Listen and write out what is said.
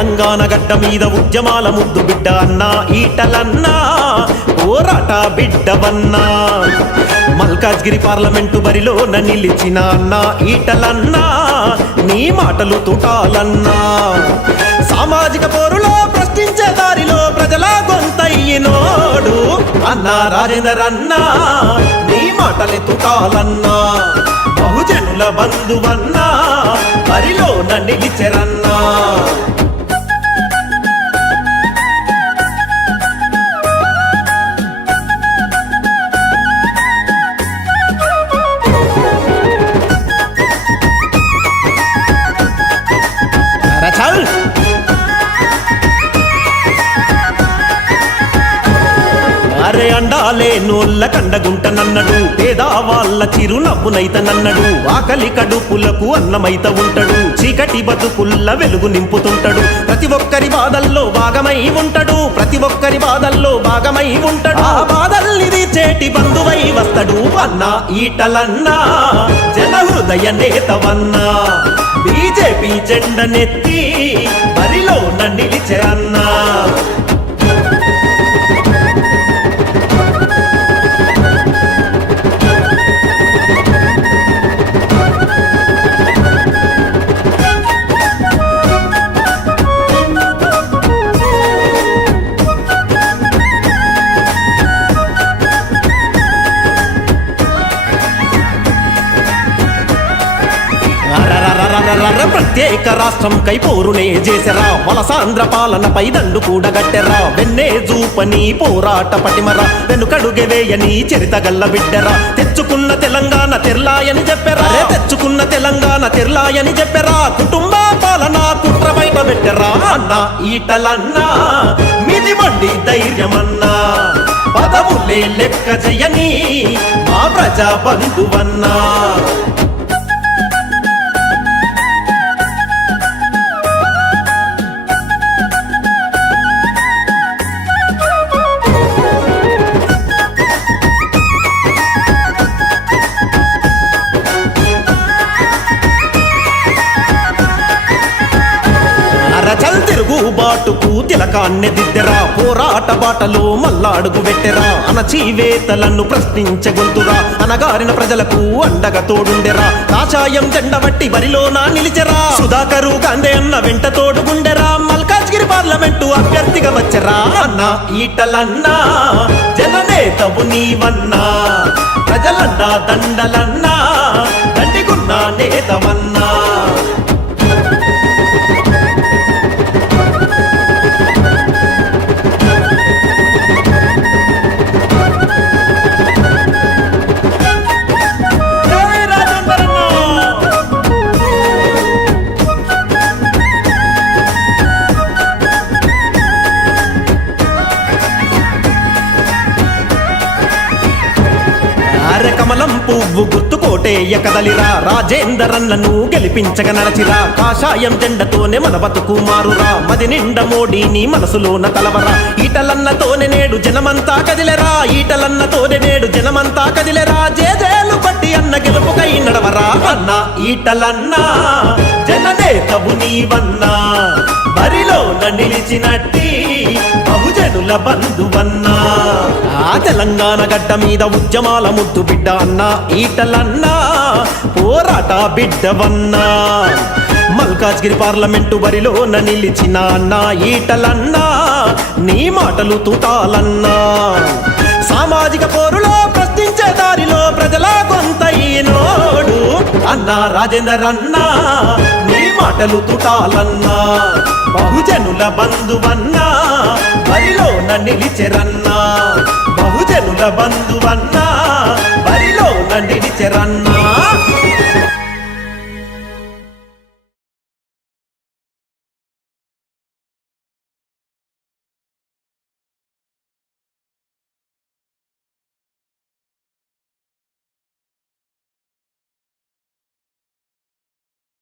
తెలంగాణ గడ్డ మీద ఉద్యమాల ముద్దు బిడ్డ అన్నా ఈటలన్నా పోరాట బిడ్డవన్నా మల్కాజ్గిరి పార్లమెంటు బరిలో నిలిచిన అన్నా ఈటలన్నా నీ మాటలు తుటాలన్నా సామాజిక పోరులో ప్రశ్నించే దారిలో ప్రజల గొంతయ్యినోడు అన్నా రాజేందర్ అన్నా నీ మాటలు తుటాలన్నా బహుజనుల బంధువన్నా బరిలో నిలిచెరన్నా అరే అండాలే నోళ్ళ కండగుంటనన్నడు పేదా వాళ్ళ చిరునవ్వునైతనన్నడు ఆకలి కడుపులకు అన్నమైత ఉంటాడు చీకటి బతుకుల్ల వెలుగు నింపుతుంటాడు ప్రతి ఒక్కరి బాధల్లో భాగమై ఉంటాడు ప్రతి ఒక్కరి బాధల్లో భాగమై ఉంటాడు ఆ బాధల్ని తీర్చేటి బంధువై వస్తాడు అన్నా ఈటలన్నా జన హృదయ నేతవన్నా బీజేపీ జెండనెత్తి బరిలో నిలిచెరన్నా ప్రత్యేక రాష్ట్రం కై పోరునే చేసరా వలసాంధ్ర పాలనపై దండు కూడా గట్టెరా వెన్నే జూపని పోరాట పటిమరా వెనుకడుగే వేయని చరిత గల్ల బిడ్డరా తెచ్చుకున్న తెలంగాణ తెర్లాయని చెప్పెరా తెచ్చుకున్న తెలంగాణ తెర్లాయని చెప్పెరా కుటుంబ పాలన కుట్ర బయట పెట్టెరా అన్నా ఈటలన్నా మిది వండి ధైర్యమన్నా పదవులే లెక్క జయని మా ప్రజా బంధువన్నా తిరుగుబాటుకు తిలకాన్ని దిద్దెరా పోరాట బాటలో మల్లాడుగు పెట్టెరా అణచివేతలను ప్రశ్నించగొంతురా అనగారిన ప్రజలకు అండగా తోడుండెరా కాషాయం జెండ బట్టి బరిలో నిలిచెరా సుధాకరు గాంధీ అన్న వెంట తోడుగుండెరా మల్కాజ్గిరి పార్లమెంటు అభ్యర్థిగా వచ్చెరా అన్నా ఈటలన్నా జననేతవు నీవన్నా ప్రజలన్నా దండలన్నా దండిగున్న నేతవన్నా కమలం పువ్వు గుర్తు కోటేయ కదలిరా రాజేందరన్నను గెలిపించగ నడచిరా కాషాయం జెండతోనే మన బతుకు మారురా మది నిండ మోడీని మనసులోన తలవరా ఈటలన్నతోనే నేడు జనమంతా కదిలేరా ఈటలన్నతోనే నేడు జనమంతా కదిలేరా జేజేలు బట్టి అన్న గెలుపుకై నడవరా అన్నా ఈటలన్నా జననేతవు నీవన్నా బరిలో నిలిచినట్టి బహుజనుల బంధువన్నా ఆ తెలంగాణ గడ్డ మీద ఉద్యమాల ముద్దు బిడ్డ అన్నా ఈటలన్నా పోరాట బిడ్డవన్నా మల్కాజ్గిరి పార్లమెంటు బరిలో నిలిచిన అన్నా ఈటలన్నా నీ మాటలు తుటాలన్నా సామాజిక పోరులో ప్రశ్నించే దారిలో ప్రజల గొంతయ్యినోడు అన్నా రాజేందర్ అన్నా నీ మాటలు తుటాలన్నా బహుజనుల బంధువన్నా బరిలో నిలిచెరన్నా బహుజనుల బంధువన్నా బరిలో నిలిచెరన్నా